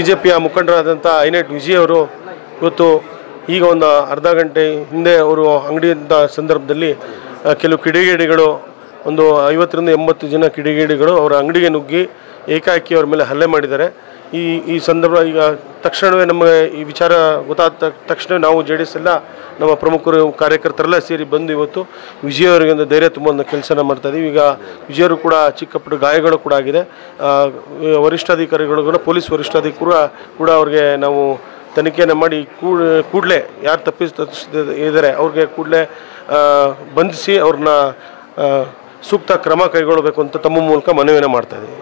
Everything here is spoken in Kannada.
BJPಯ ಮುಖಂಡರಾದಂಥ ಐನೆಟ್ ವಿಜಯ್ ಅವರು ಇವತ್ತು ಈಗ ಒಂದು ಅರ್ಧ ಗಂಟೆ ಹಿಂದೆ ಅವರು ಅಂಗಡಿಯಿಂದ ಸಂದರ್ಭದಲ್ಲಿ ಕೆಲವು ಕಿಡಿಗೇಡಿಗಳು ಒಂದು 50 ರಿಂದ 80 ಜನ ಕಿಡಿಗೇಡಿಗಳು ಅವರ ಅಂಗಡಿಗೆ ನುಗ್ಗಿ ಏಕಾಏಕಿ ಅವ್ರ ಮೇಲೆ ಹಲ್ಲೆ ಮಾಡಿದ್ದಾರೆ. ಈ ಸಂದರ್ಭ ಈಗ ತಕ್ಷಣವೇ ನಮಗೆ ಈ ವಿಚಾರ ಗೊತ್ತಾದ ತಕ್ಷಣ ನಾವು JDS ಎಲ್ಲ ನಮ್ಮ ಪ್ರಮುಖರು ಕಾರ್ಯಕರ್ತರೆಲ್ಲ ಸೇರಿ ಬಂದು ಇವತ್ತು ವಿಜಯ್ ಅವರಿಗೆ ಒಂದು ಧೈರ್ಯ ತುಂಬುವಂಥ ಕೆಲಸನ ಮಾಡ್ತಾ ಇದ್ದೀವಿ. ಈಗ ವಿಜಯರು ಕೂಡ ಚಿಕ್ಕಪುಟ್ಟ ಗಾಯಗಳು ಕೂಡ ಆಗಿದೆ. ವರಿಷ್ಠಾಧಿಕಾರಿಗಳು ಪೊಲೀಸ್ ವರಿಷ್ಠಾಧಿಕಾರಿ ಕೂಡ ಅವ್ರಿಗೆ ನಾವು ತನಿಖೆಯನ್ನು ಮಾಡಿ ಕೂಡಲೇ ಯಾರು ತಪ್ಪಿದ್ದಾರೆ ಅವ್ರಿಗೆ ಕೂಡಲೇ ಬಂಧಿಸಿ ಅವ್ರನ್ನ ಸೂಕ್ತ ಕ್ರಮ ಕೈಗೊಳ್ಳಬೇಕು ಅಂತ ತಮ್ಮ ಮೂಲಕ ಮನವಿಯನ್ನು ಮಾಡ್ತಾ ಇದ್ದೀವಿ.